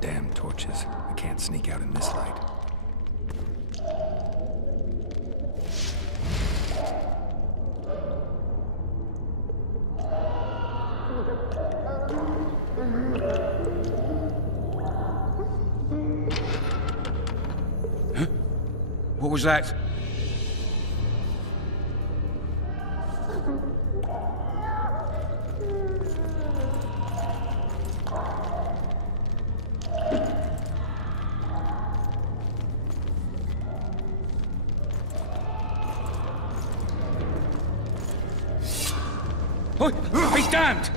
Damn torches. I can't sneak out in this light. Huh? What was that? Oh, be damned!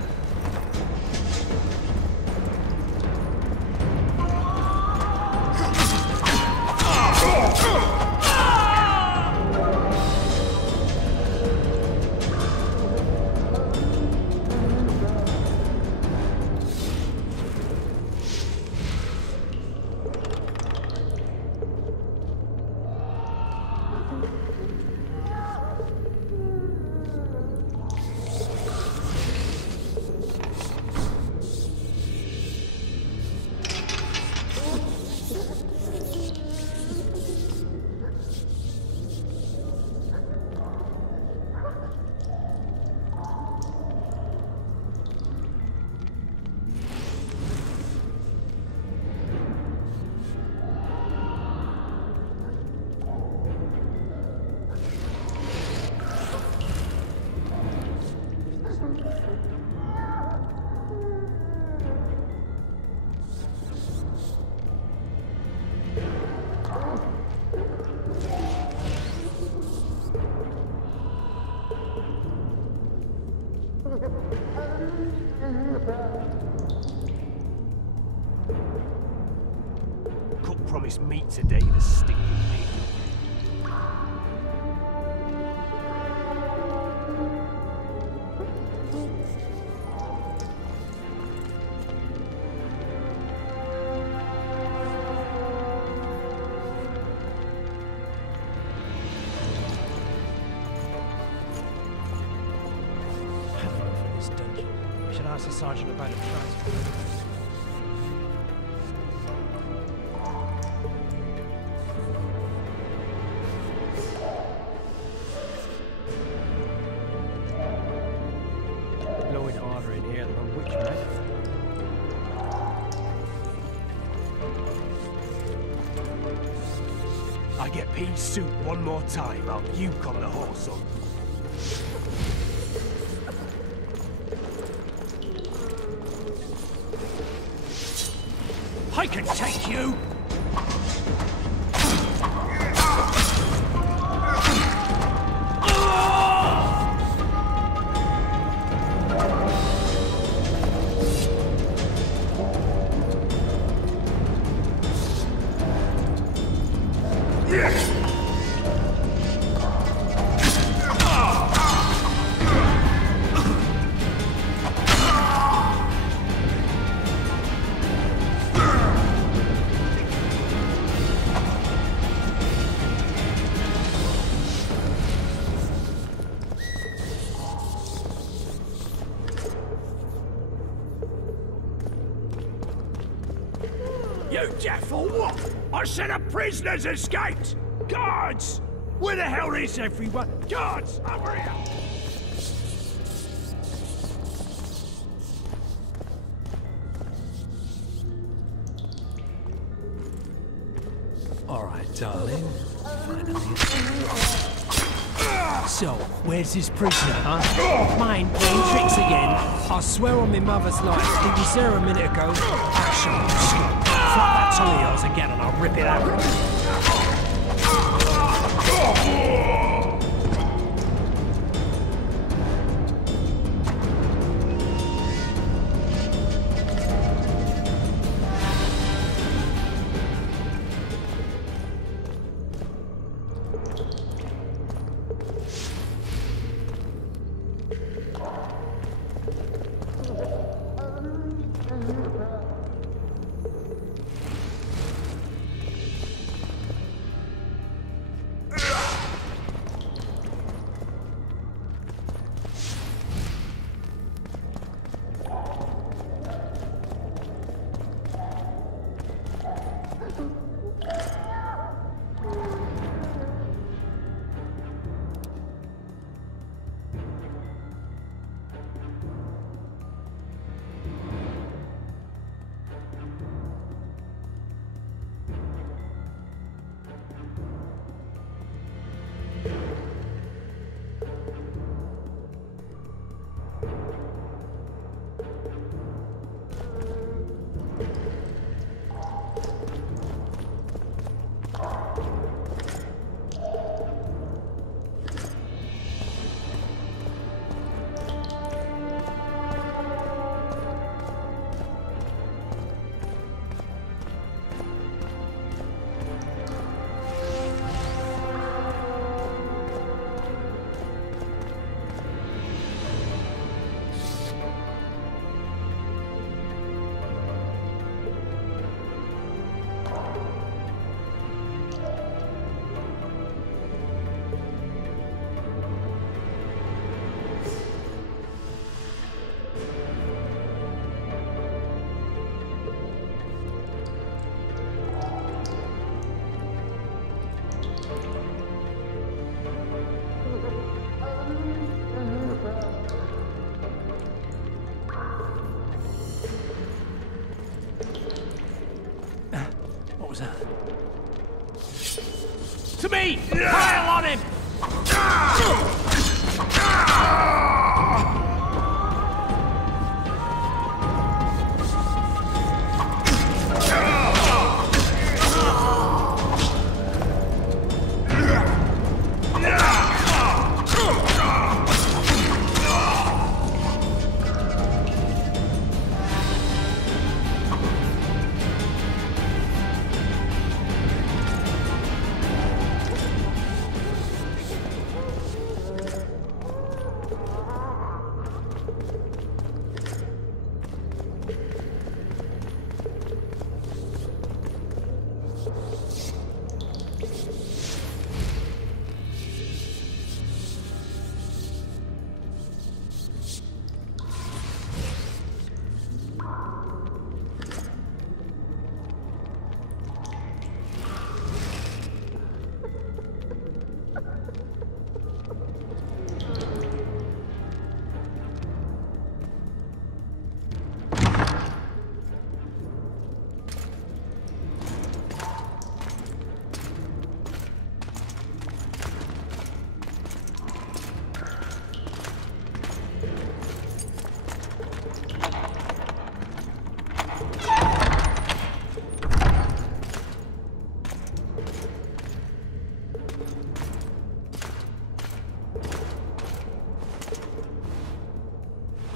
Cook promised meat today, the stinking pig. Should ask the sergeant about a transport. Blowing harder in here than on which method? I get pea soup one more time, I'll puke on the horse on. I can take you! You deaf or what? I said a prisoner's escaped! Guards! Where the hell is everyone? Guards, over here! All right, darling. Finally. So, where's this prisoner, huh? Mind playing tricks again? I swear on my mother's life, he was there a minute ago. Action, flap that tongue of yours again and I'll rip it out. was that? To me! Pile on him!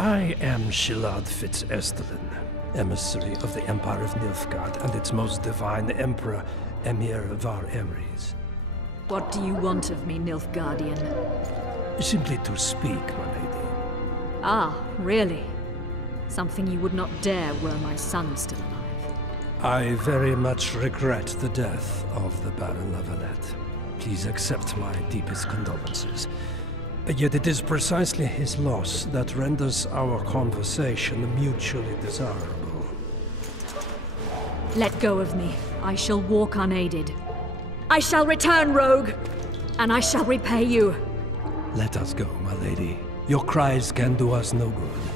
I am Shilad Fitz-Estelin, emissary of the Empire of Nilfgaard and its most divine Emperor, Emir Var Emrys. What do you want of me, Nilfgaardian? Simply to speak, my lady. Ah, really? Something you would not dare were my son still alive. I very much regret the death of the Baron Lavalette. Please accept my deepest condolences. Yet it is precisely his loss that renders our conversation mutually desirable. Let go of me. I shall walk unaided. I shall return, rogue! And I shall repay you. Let us go, my lady. Your cries can do us no good.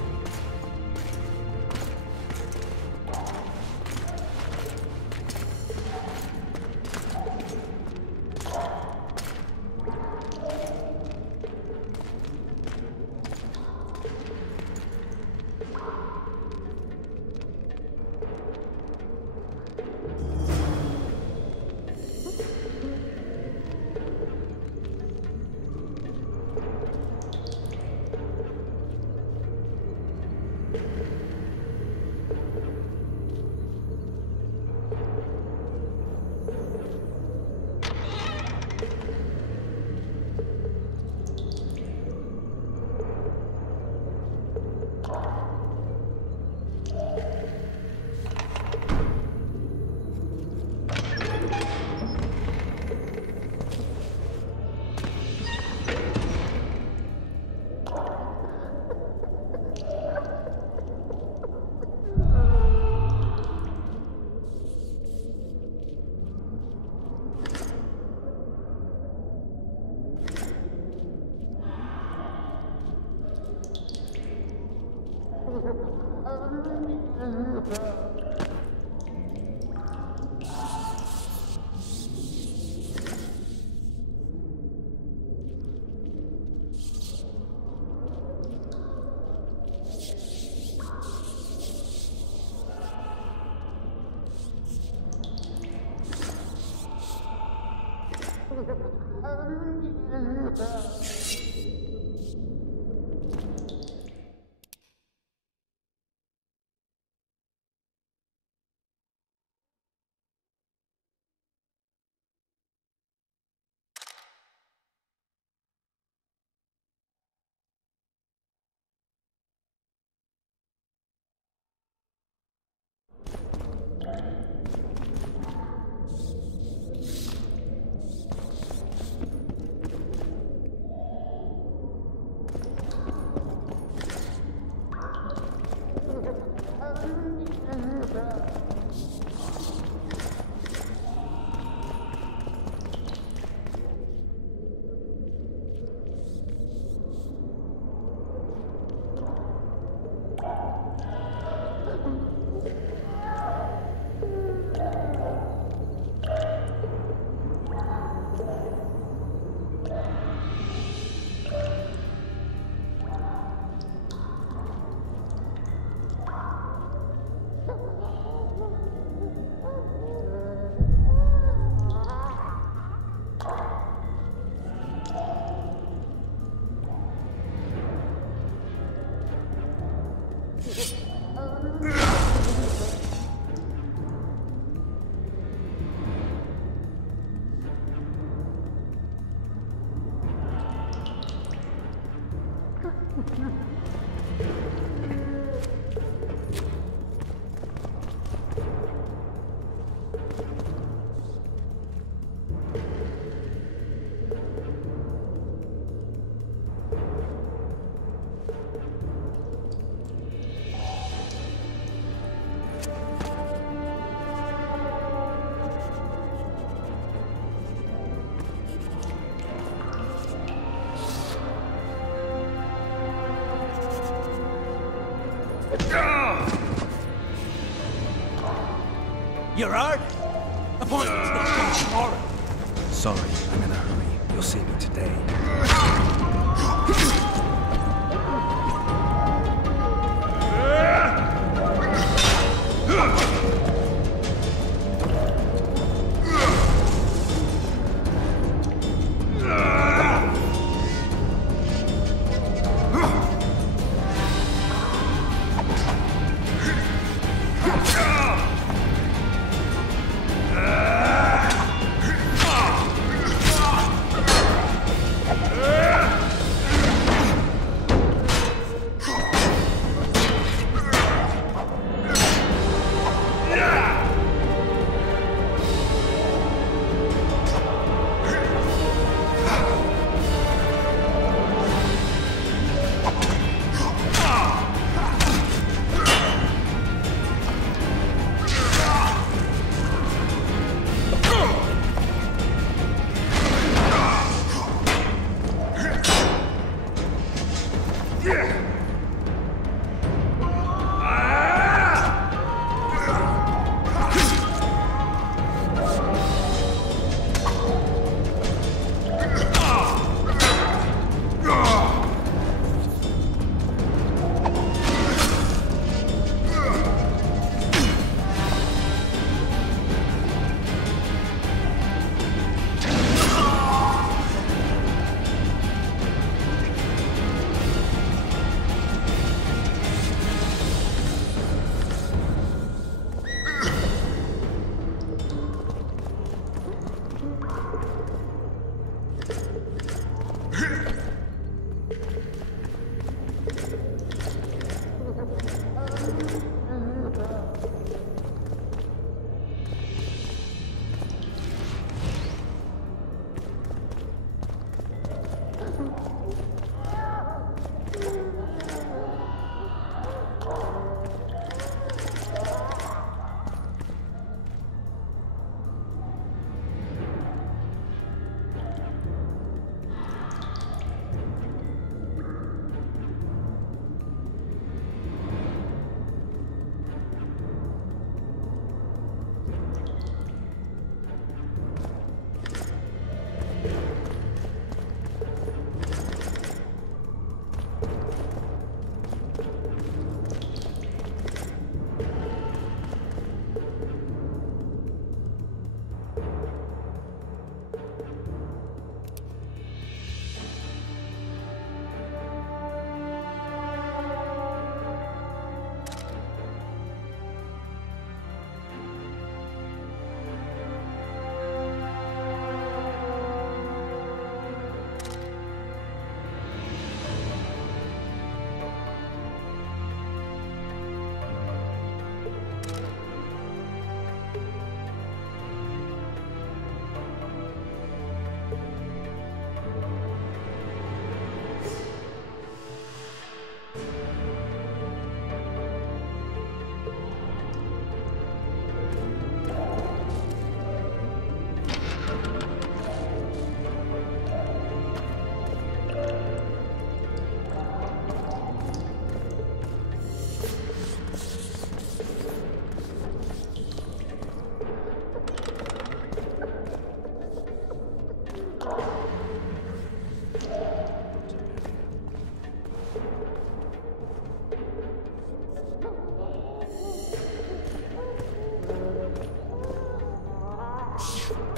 You're hurt? Appointment's not till tomorrow. Sorry, I'm in a hurry. You'll see me today.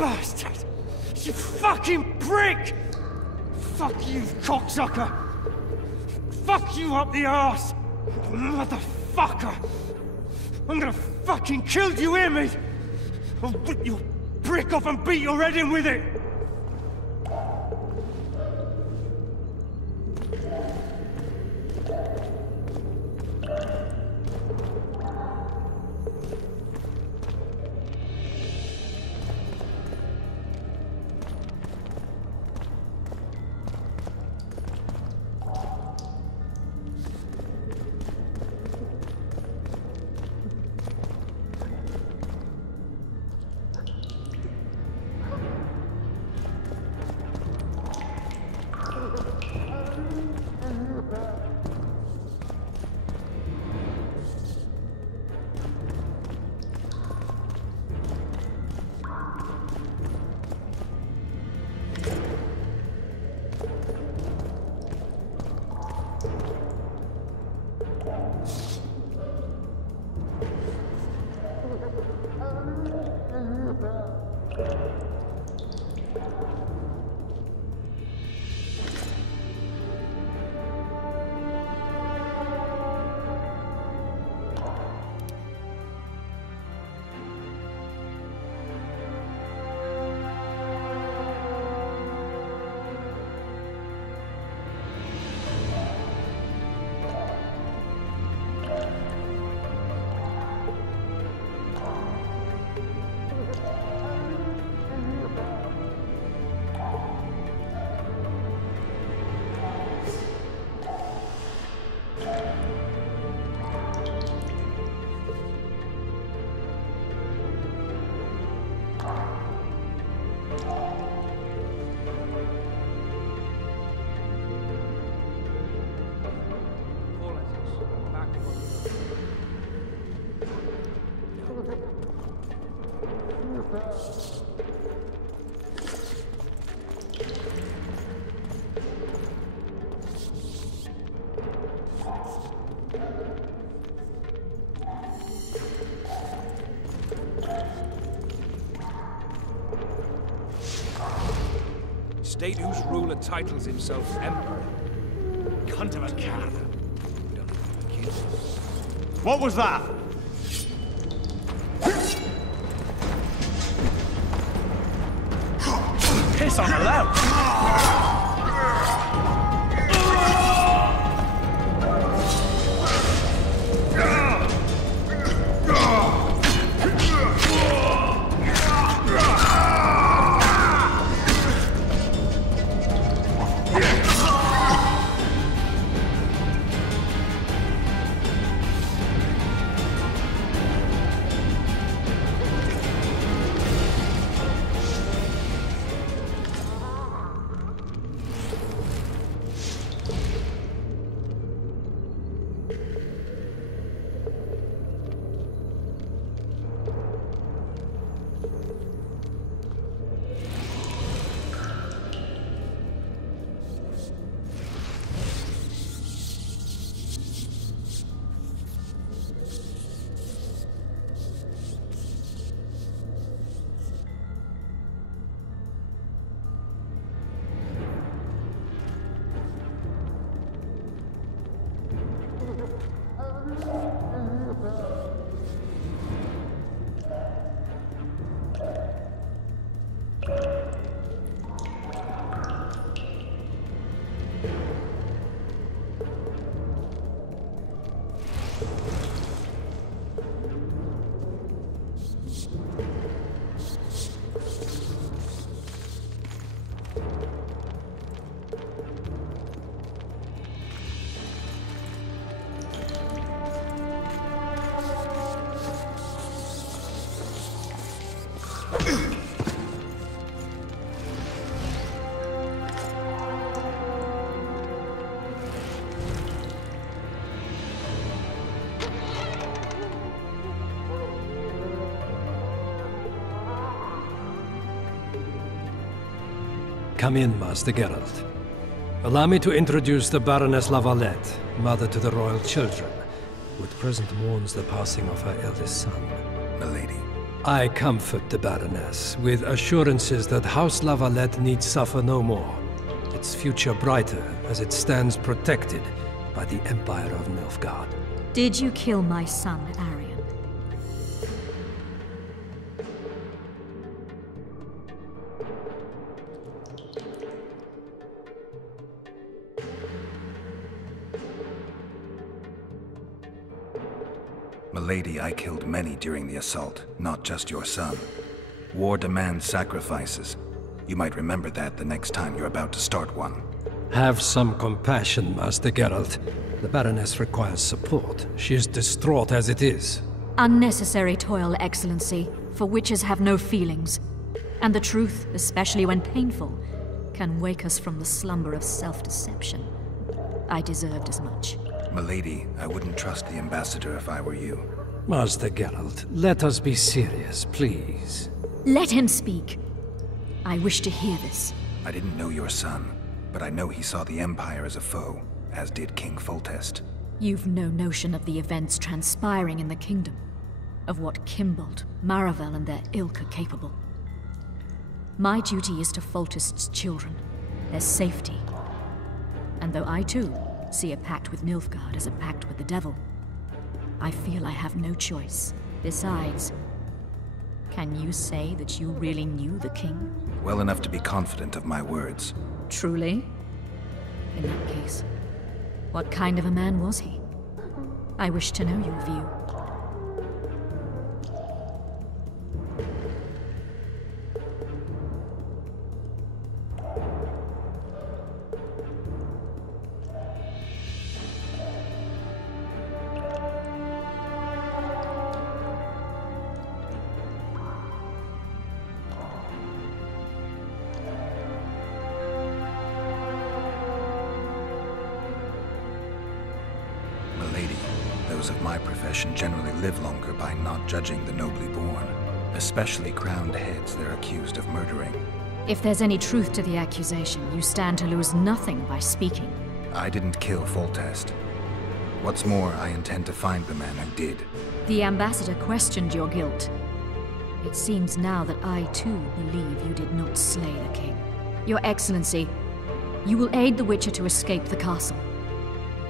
bastard! You fucking prick! Fuck you, cocksucker! Fuck you up the arse! Motherfucker! I'm gonna fucking kill you, hear me? I'll rip your prick off and beat your head in with it! State whose ruler titles himself emperor. Cunt of a cat. We don't even kill. What was that? Piss on a lout! Come in, Master Geralt. Allow me to introduce the Baroness Lavalette, mother to the royal children, who at present mourns the passing of her eldest son. Milady, I comfort the Baroness with assurances that House La Valette need suffer no more. Its future brighter as it stands protected by the Empire of Nilfgaard. Did you kill my son, Arian? Milady, I killed many during the assault, not just your son. War demands sacrifices. You might remember that the next time you're about to start one. Have some compassion, Master Geralt. The Baroness requires support. She is distraught as it is. Unnecessary toil, Excellency, for witches have no feelings. And the truth, especially when painful, can wake us from the slumber of self-deception. I deserved as much. Milady, I wouldn't trust the ambassador if I were you. Master Geralt, let us be serious, please. Let him speak. I wish to hear this. I didn't know your son, but I know he saw the Empire as a foe, as did King Foltest. You've no notion of the events transpiring in the kingdom, of what Kimbold, Maravel and their ilk are capable. My duty is to Foltest's children, their safety. And though I too see a pact with Nilfgaard as a pact with the devil, I feel I have no choice. Besides, can you say that you really knew the king? Well enough to be confident of my words. Truly? In that case, what kind of a man was he? I wish to know your view. Those of my profession generally live longer by not judging the nobly born, especially crowned heads they're accused of murdering. If there's any truth to the accusation, you stand to lose nothing by speaking. I didn't kill Foltest. What's more, I intend to find the man who did. The ambassador questioned your guilt. It seems now that I too believe you did not slay the king. Your Excellency, you will aid the Witcher to escape the castle.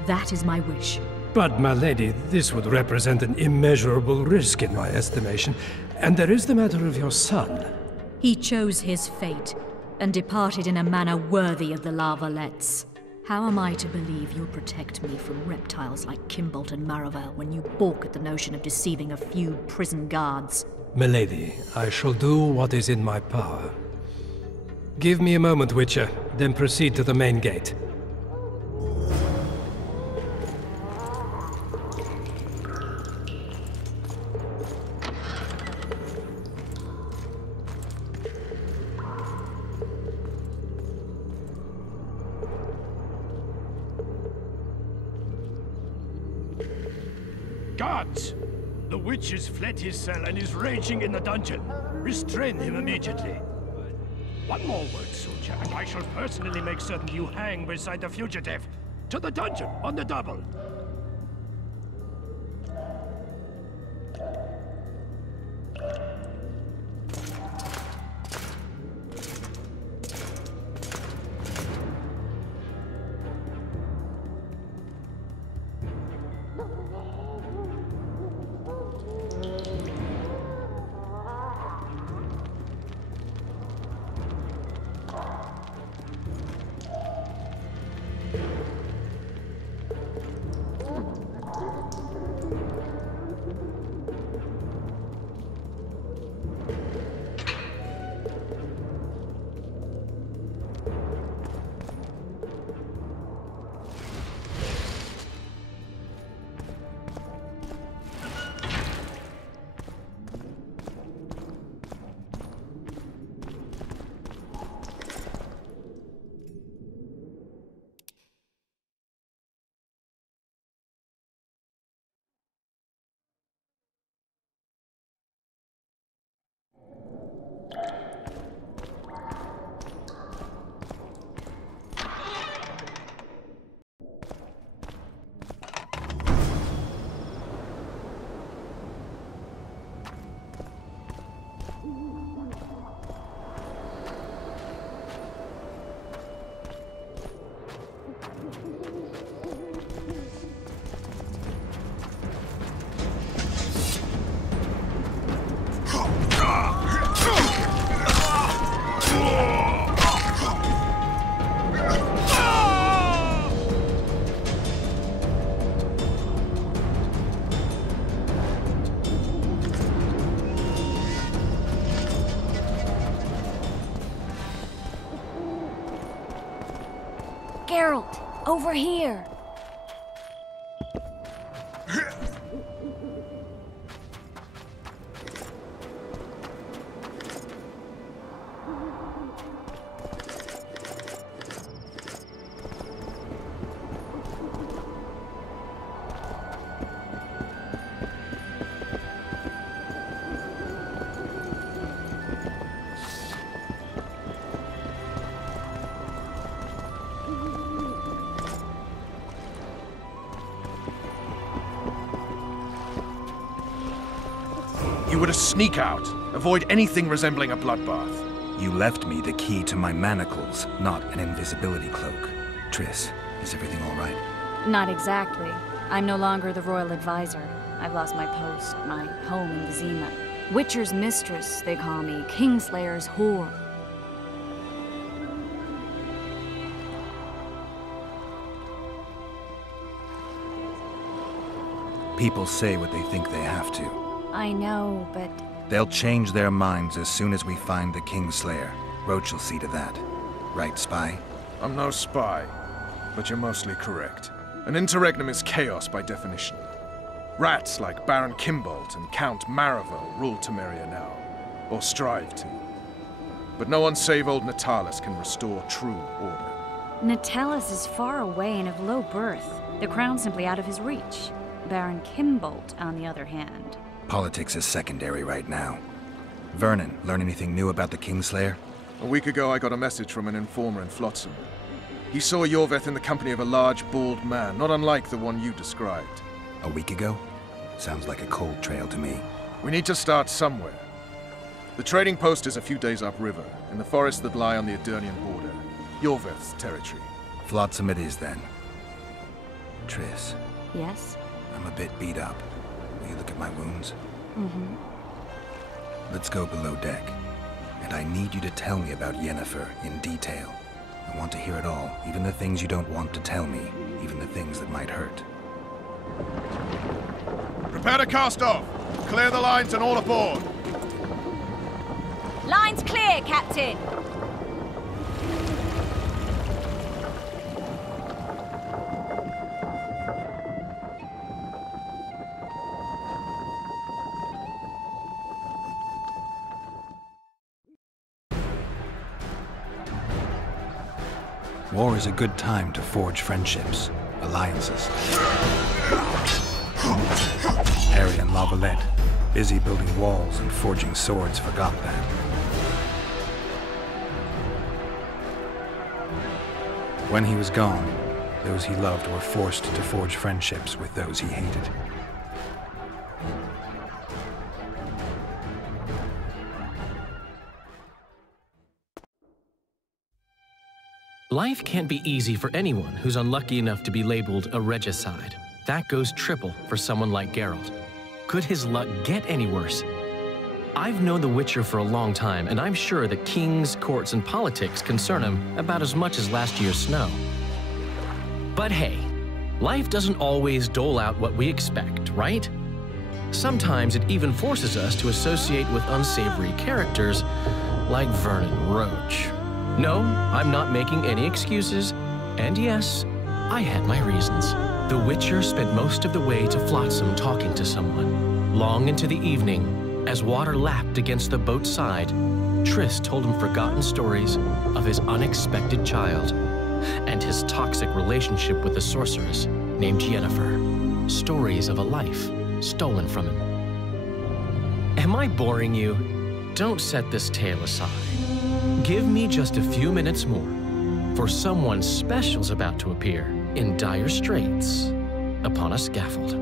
That is my wish. But, my lady, this would represent an immeasurable risk in my estimation. And there is the matter of your son. He chose his fate, and departed in a manner worthy of the La Valettes. How am I to believe you'll protect me from reptiles like Kimbold and Maravel when you balk at the notion of deceiving a few prison guards? Milady, I shall do what is in my power. Give me a moment, Witcher, then proceed to the main gate. Guards! The witch has fled his cell and is raging in the dungeon. Restrain him immediately. One more word, soldier, and I shall personally make certain you hang beside the fugitive. To the dungeon, on the double. Geralt, over here. You were to sneak out. Avoid anything resembling a bloodbath. You left me the key to my manacles, not an invisibility cloak. Triss, is everything all right? Not exactly. I'm no longer the royal advisor. I've lost my post, my home in Vizima. Witcher's mistress, they call me. Kingslayer's whore. People say what they think they have to. I know, but... They'll change their minds as soon as we find the Kingslayer. Roach will see to that. Right, Spy? I'm no spy, but you're mostly correct. An interregnum is chaos by definition. Rats like Baron Kimbolt and Count Maravel rule Temeria now, or strive to. But no one save old Natalis can restore true order. Natalis is far away and of low birth. The crown's simply out of his reach. Baron Kimbolt, on the other hand. Politics is secondary right now. Vernon, learn anything new about the Kingslayer? A week ago I got a message from an informer in Flotsam. He saw Yorveth in the company of a large, bald man, not unlike the one you described. A week ago? Sounds like a cold trail to me. We need to start somewhere. The trading post is a few days upriver, in the forests that lie on the Edirnian border. Yorveth's territory. Flotsam it is, then. Triss, Yes? I'm a bit beat up. Will you look at my wounds? Mm-hmm. Let's go below deck. And I need you to tell me about Yennefer in detail. I want to hear it all, even the things you don't want to tell me, even the things that might hurt. Prepare to cast off! Clear the lines and all aboard! Line's clear, Captain! War is a good time to forge friendships, alliances. Harry and Lavalette, busy building walls and forging swords, forgot that. When he was gone, those he loved were forced to forge friendships with those he hated. Life can't be easy for anyone who's unlucky enough to be labeled a regicide. That goes triple for someone like Geralt. Could his luck get any worse? I've known the Witcher for a long time, and I'm sure that kings, courts, and politics concern him about as much as last year's snow. But hey, life doesn't always dole out what we expect, right? Sometimes it even forces us to associate with unsavory characters like Vernon Roach. No, I'm not making any excuses, and yes, I had my reasons. The Witcher spent most of the way to Flotsam talking to someone. Long into the evening, as water lapped against the boat's side, Triss told him forgotten stories of his unexpected child and his toxic relationship with the sorceress named Yennefer. Stories of a life stolen from him. Am I boring you? Don't set this tale aside. Give me just a few minutes more, for someone special's about to appear in dire straits upon a scaffold.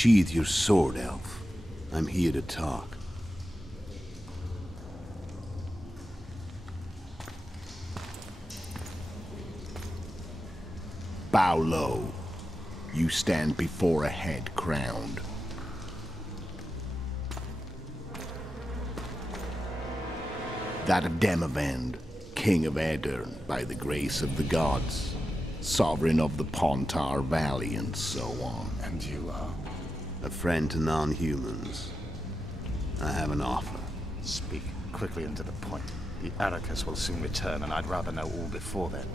Unsheath your sword, elf. I'm here to talk. Bow low. You stand before a head crowned. That of Demavend, king of Aedirn, by the grace of the gods, sovereign of the Pontar Valley, and so on. And you are? A friend to non-humans. I have an offer. Speak quickly and to the point. The Arrakis will soon return, and I'd rather know all before then.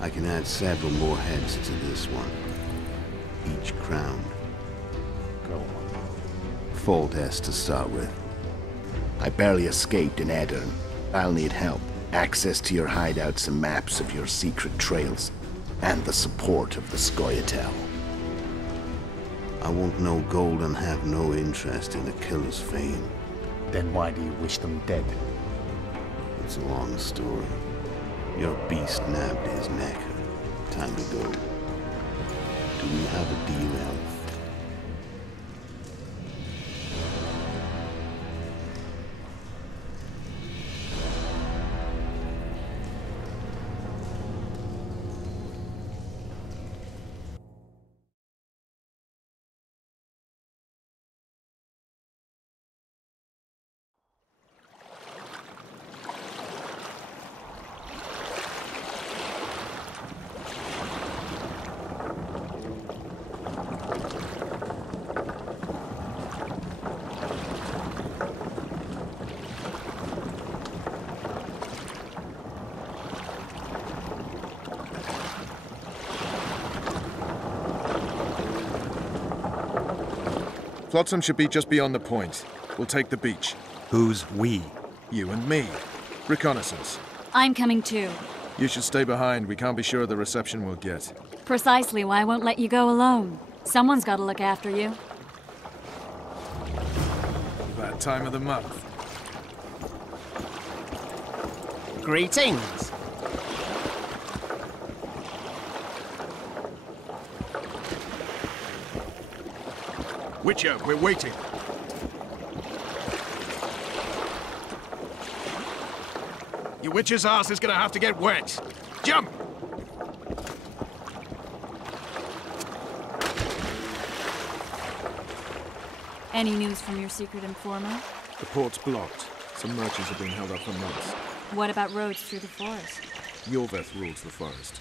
I can add several more heads to this one. Each crowned. Go on. Foltest to start with. I barely escaped in Aedirn. I'll need help. Access to your hideouts and maps of your secret trails. And the support of the Scoia'tael. I won't know gold and have no interest in a killer's fame. Then why do you wish them dead? It's a long story. Your beast nabbed his neck. Time to go. Do we have a deal, elf? Flotsam should be just beyond the point. We'll take the beach. Who's we? You and me. Reconnaissance. I'm coming too. You should stay behind. We can't be sure of the reception we'll get. Precisely why I won't let you go alone. Someone's got to look after you. That time of the month. Greetings. Witcher, we're waiting. Your witcher's ass is gonna have to get wet. Jump! Any news from your secret informer? The port's blocked. Some merchants have been held up for months. What about roads through the forest? Yorveth rules the forest.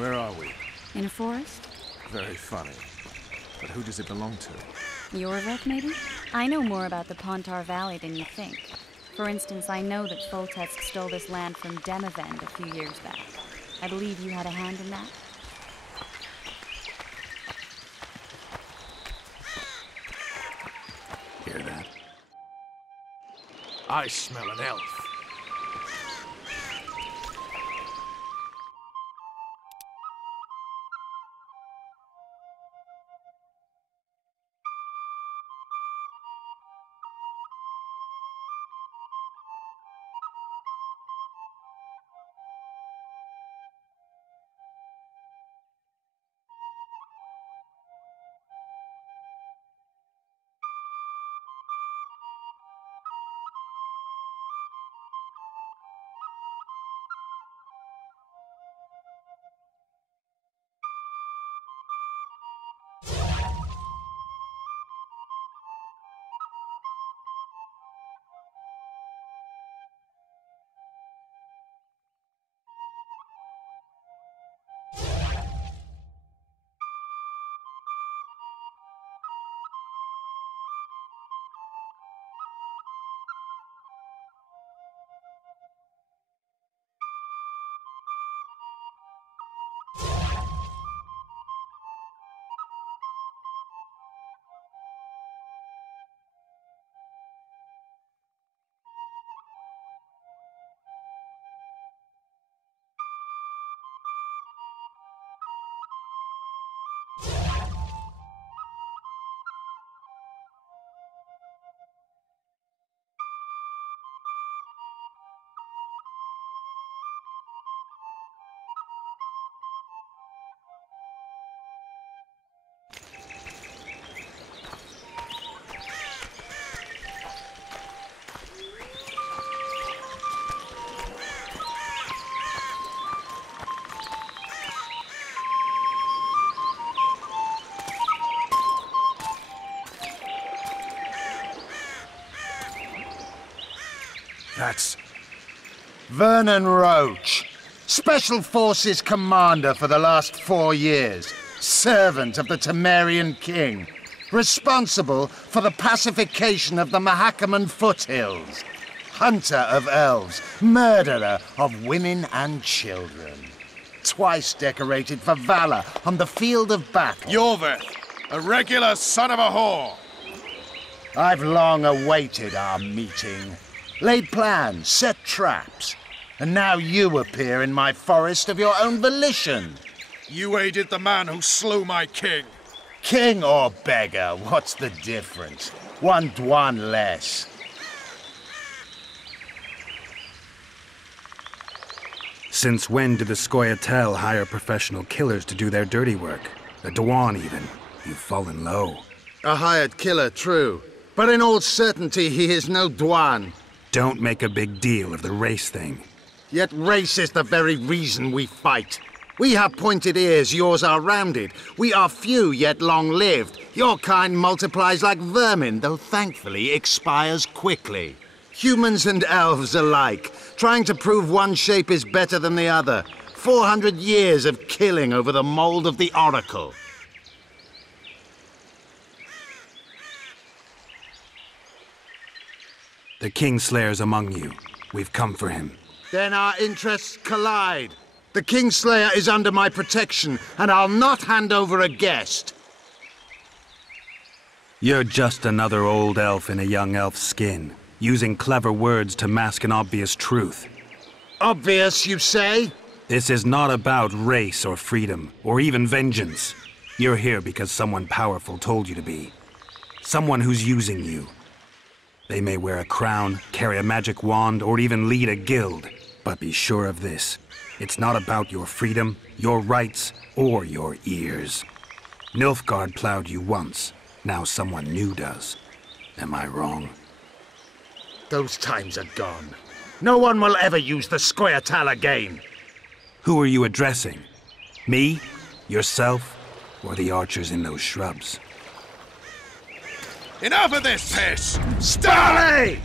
Where are we? In a forest? Very funny. But who does it belong to? Yorvik, maybe? I know more about the Pontar Valley than you think. For instance, I know that Foltest stole this land from Demavend a few years back. I believe you had a hand in that? Hear that? I smell an elf. That's... Vernon Roach, Special Forces Commander for the last 4 years, servant of the Temerian King, responsible for the pacification of the Mahakaman foothills, hunter of elves, murderer of women and children, twice decorated for valor on the field of battle. Yorvik, a regular son of a whore. I've long awaited our meeting. Laid plans, set traps, and now you appear in my forest of your own volition. You aided the man who slew my king. King or beggar, what's the difference? One Dwan less. Since when did the Scoia'tael hire professional killers to do their dirty work? A Dwan even. You've fallen low. A hired killer, true. But in all certainty, he is no Dwan. Don't make a big deal of the race thing. Yet race is the very reason we fight. We have pointed ears, yours are rounded. We are few, yet long-lived. Your kind multiplies like vermin, though thankfully expires quickly. Humans and elves alike, trying to prove one shape is better than the other. 400 years of killing over the mold of the Oracle. The Kingslayer's among you. We've come for him. Then our interests collide. The Kingslayer is under my protection, and I'll not hand over a guest. You're just another old elf in a young elf's skin, using clever words to mask an obvious truth. Obvious, you say? This is not about race or freedom, or even vengeance. You're here because someone powerful told you to be. Someone who's using you. They may wear a crown, carry a magic wand, or even lead a guild. But be sure of this. It's not about your freedom, your rights, or your ears. Nilfgaard plowed you once. Now someone new does. Am I wrong? Those times are gone. No one will ever use the Scoia'tael again. Who are you addressing? Me? Yourself? Or the archers in those shrubs? Enough of this piss! Starley!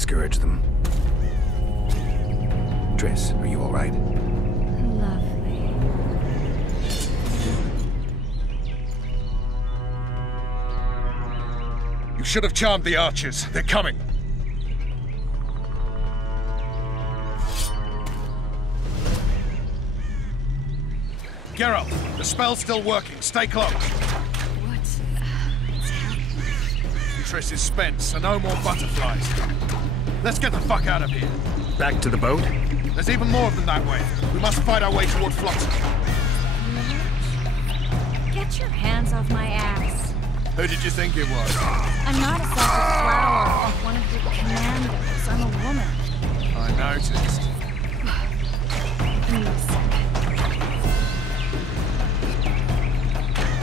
discourage them. Triss, are you all right? Lovely. You should have charmed the archers. They're coming. Geralt, the spell's still working. Stay close. What's happening? Triss is spent, so no more butterflies. Let's get the fuck out of here. Back to the boat? There's even more of them that way. We must fight our way toward Flotsam. Get your hands off my ass. Who did you think it was? I'm not a selfish flower like one of your commandos. I'm a woman. I noticed.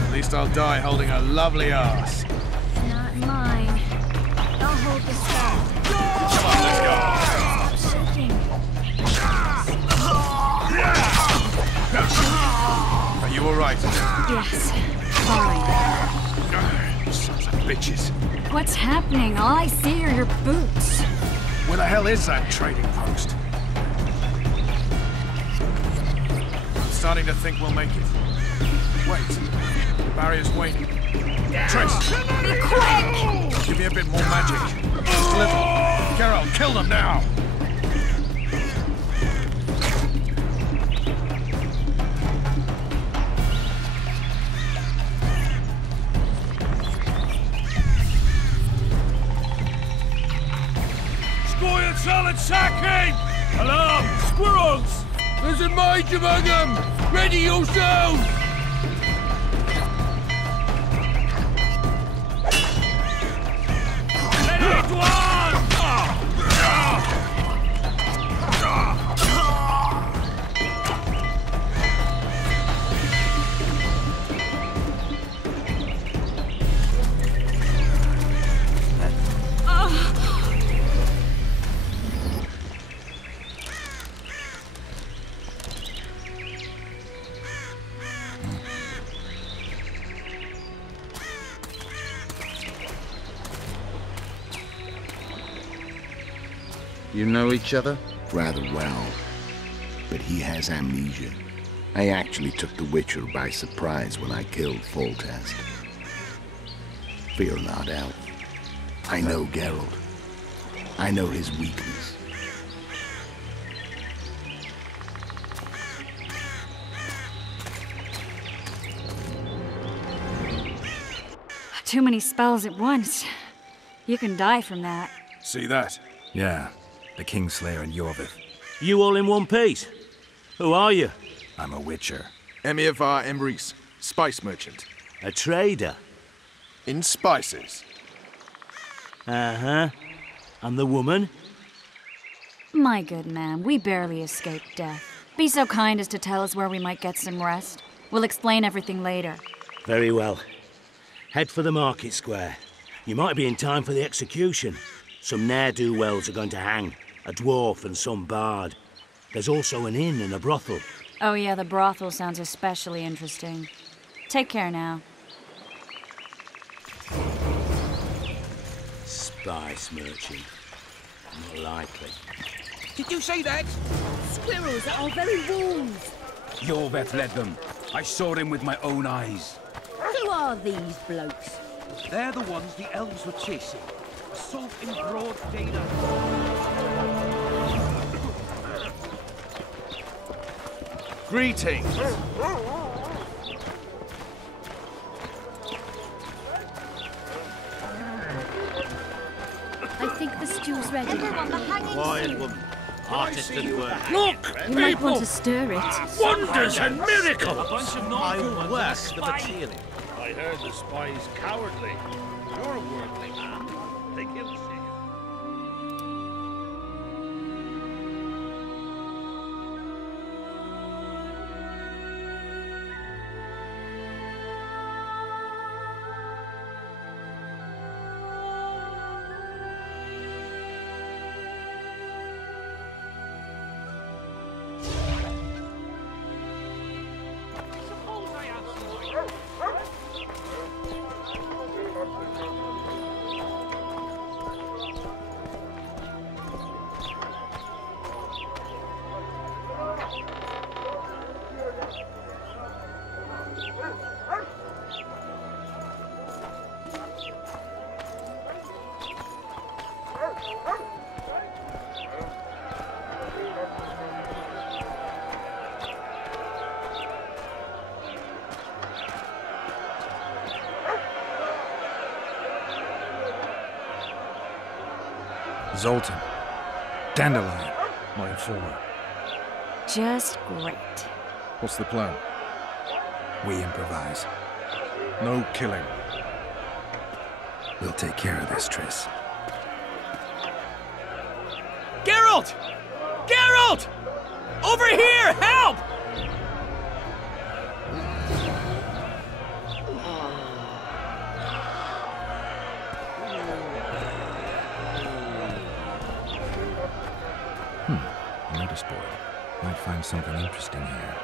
At least I'll die holding a lovely ass. Not mine. I'll hold the spell. Come on, let's go. Stop shaking. Are you alright? Yes. Fine. Sons of bitches. What's happening? All I see are your boots. Where the hell is that trading post? I'm starting to think we'll make it. Wait. The barrier's waning. Triss! Be quick! Give me a bit more magic. Just a little. Geralt, kill them now! Attacking! Alarm! Squirrels! There's a mage among them! Ready yourselves! Let it one! You know each other? Rather well. But he has amnesia. I actually took the Witcher by surprise when I killed Foltest. Fear not, Elf. I know Geralt. I know his weakness. Too many spells at once. You can die from that. See that? Yeah, the Kingslayer and Jorvith. You all in one piece? Who are you? I'm a Witcher. Emir var Emrys, spice merchant. A trader? In spices. Uh-huh. And the woman? My good man, we barely escaped death. Be so kind as to tell us where we might get some rest. We'll explain everything later. Very well. Head for the market square. You might be in time for the execution. Some ne'er-do-wells are going to hang. A dwarf and some bard. There's also an inn and a brothel. Oh yeah, the brothel sounds especially interesting. Take care now. Spice merchant. Not likely. Did you say that? Squirrels at our very walls. Jorveth led them. I saw him with my own eyes. Who are these blokes? They're the ones the elves were chasing. Assault in broad daylight. Greetings. I think the stew's ready. Quiet woman. Artist at work. Look! You might want to stir it. Wonders and miracles! I will work the material. I heard the spy's cowardly. You're a worldly man. Think he'll see you. Zoltan. Dandelion. My informer. Just great. What's the plan? We improvise. No killing. We'll take care of this, Triss. Geralt! Geralt! Over here! Help! Notice board. Might find something interesting here.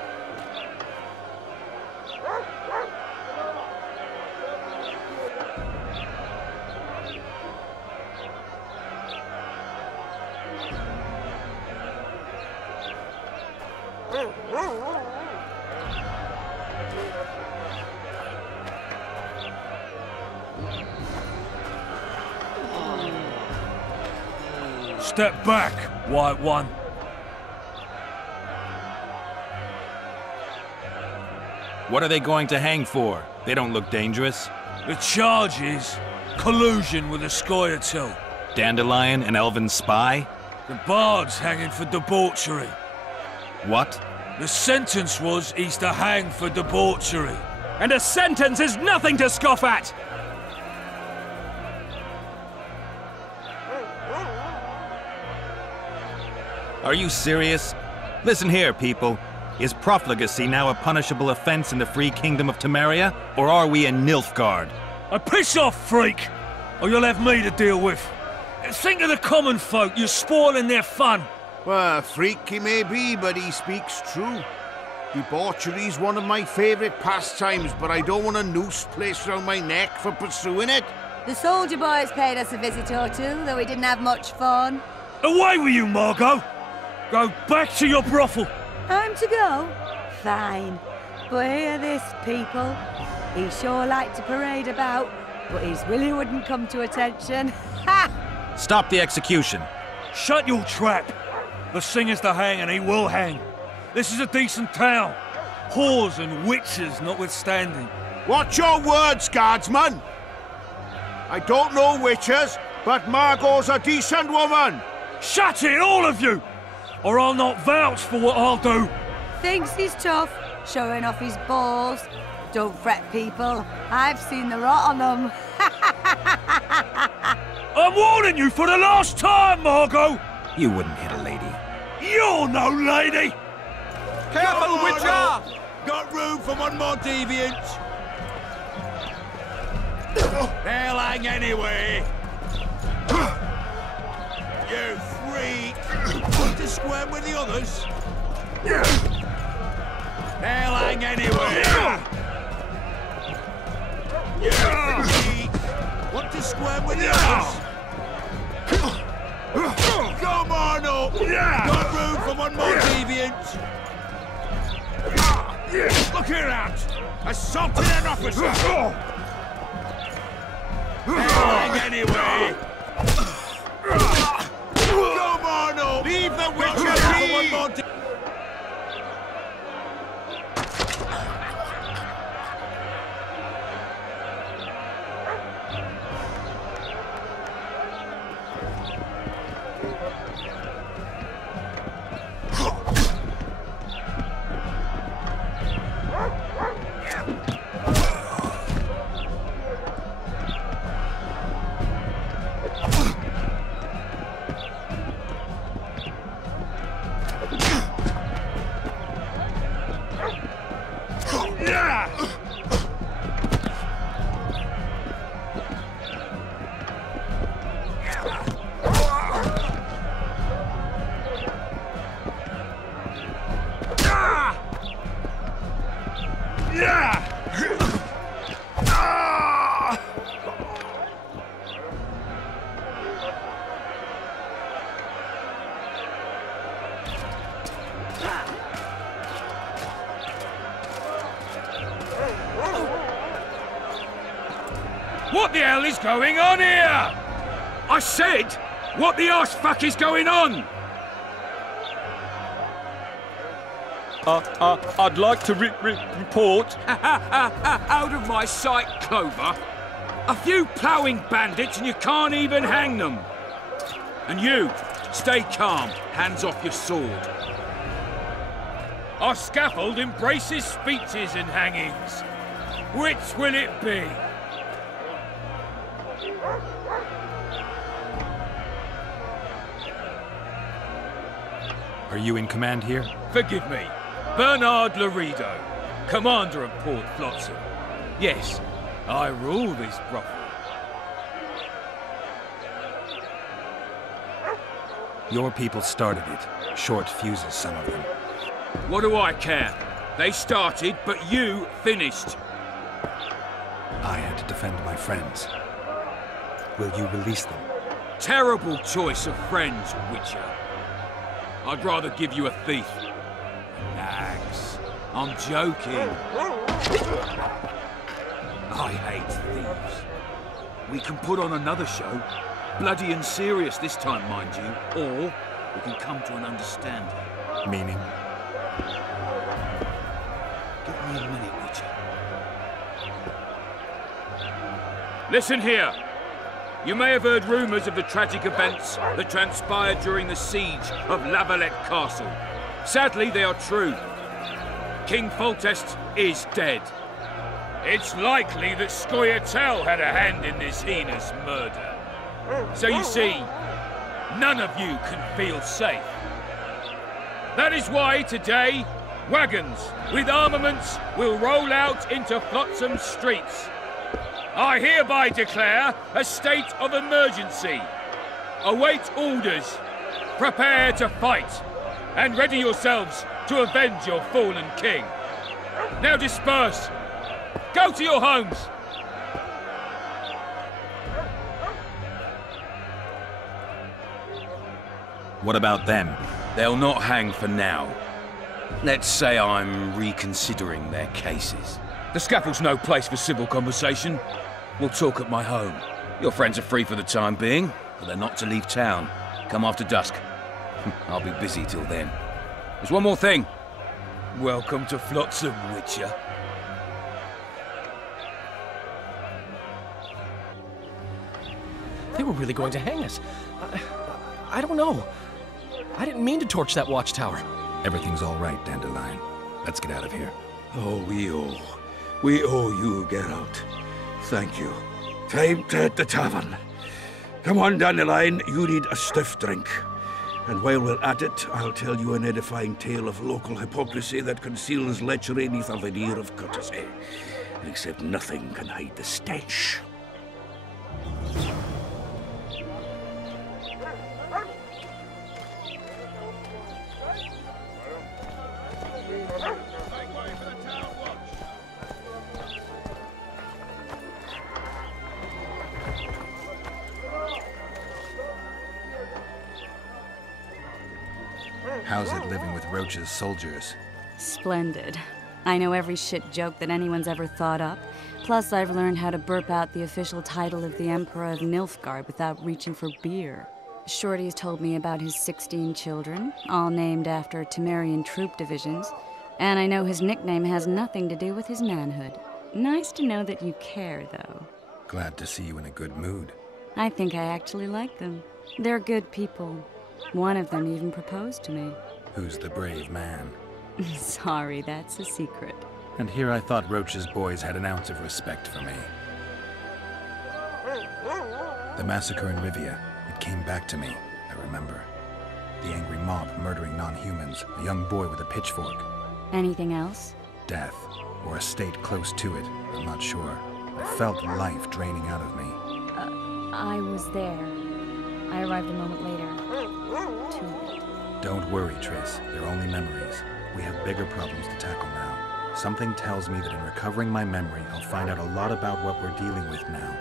Step back, White One. What are they going to hang for? They don't look dangerous. The charge is collusion with the Scoia'tael. Dandelion, an elven spy? The bard's hanging for debauchery. What? The sentence was he's to hang for debauchery. And a sentence is nothing to scoff at! Are you serious? Listen here, people. Is profligacy now a punishable offense in the free kingdom of Temeria? Or are we in Nilfgaard? Piss off, freak! Or you'll have me to deal with. Think of the common folk, you're spoiling their fun. Well, a freak he may be, but he speaks true. Debauchery's one of my favourite pastimes, but I don't want a noose placed around my neck for pursuing it. The soldier boys paid us a visit or two, though we didn't have much fun. Away with you, Margot! Go back to your brothel. Time to go? Fine. But hear this, people. He sure liked to parade about, but his willy wouldn't come to attention. Ha! Stop the execution. Shut your trap. The singer's to hang, and he will hang. This is a decent town. Whores and witches notwithstanding. Watch your words, guardsman! I don't know witches, but Margot's a decent woman! Shut it, all of you! Or I'll not vouch for what I'll do. Thinks he's tough, showing off his balls. Don't fret, people. I've seen the rot on them. I'm warning you for the last time, Margot! You wouldn't hit a lady. You're no lady! Careful, Witcher! Got room for one more deviant. They'll hang anyway. You freak! Want to squirm with the others? They'll hang anyway. You freak! Want to squirm with the others? Come on up! Got room for one more deviant. Look here out! Assaulted an officer! Hang anyway! Come on up! Leave the witcher be! What the hell is going on here? I said, what the arse fuck is going on? I'd like to report. Out of my sight, Clover. A few ploughing bandits and you can't even hang them. And you, stay calm, hands off your sword. Our scaffold embraces speeches and hangings. Which will it be? Are you in command here? Forgive me. Bernard Laredo, commander of Port Flotsam. Yes, I rule this brothel. Your people started it. Short fuses, some of them. What do I care? They started, but you finished. I had to defend my friends. Will you release them? Terrible choice of friends, Witcher. I'd rather give you a thief. Relax. I'm joking. I hate thieves. We can put on another show. Bloody and serious this time, mind you. Or we can come to an understanding. Meaning? Give me a minute, Witcher. Listen here. You may have heard rumours of the tragic events that transpired during the siege of La Valette Castle. Sadly, they are true. King Foltest is dead. It's likely that Scoia'tael had a hand in this heinous murder. So you see, none of you can feel safe. That is why today, wagons with armaments will roll out into Flotsam streets. I hereby declare a state of emergency. Await orders. Prepare to fight. And ready yourselves to avenge your fallen king. Now disperse. Go to your homes. What about them? They'll not hang for now. Let's say I'm reconsidering their cases. The scaffold's no place for civil conversation. We'll talk at my home. Your friends are free for the time being, but they're not to leave town. Come after dusk. I'll be busy till then. There's one more thing. Welcome to Flotsam, Witcher. They were really going to hang us. I don't know. I didn't mean to torch that watchtower. Everything's all right, Dandelion. Let's get out of here. Oh, we owe you, Geralt. Thank you. Time to hit the tavern. Come on, Dandelion, you need a stiff drink. And while we're at it, I'll tell you an edifying tale of local hypocrisy that conceals lechery neath a veneer of courtesy. Except nothing can hide the stench. How's it living with Roach's soldiers? Splendid. I know every shit joke that anyone's ever thought up. Plus, I've learned how to burp out the official title of the Emperor of Nilfgaard without reaching for beer. Shorty's told me about his 16 children, all named after Temerian troop divisions. And I know his nickname has nothing to do with his manhood. Nice to know that you care, though. Glad to see you in a good mood. I think I actually like them. They're good people. One of them even proposed to me. Who's the brave man? Sorry, that's a secret. And here I thought Roach's boys had an ounce of respect for me. The massacre in Rivia, it came back to me, I remember. The angry mob murdering non-humans, a young boy with a pitchfork. Anything else? Death, or a state close to it, I'm not sure. I felt life draining out of me. I was there. I arrived a moment later. Too late. Don't worry, Triss. They're only memories. We have bigger problems to tackle now. Something tells me that in recovering my memory, I'll find out a lot about what we're dealing with now.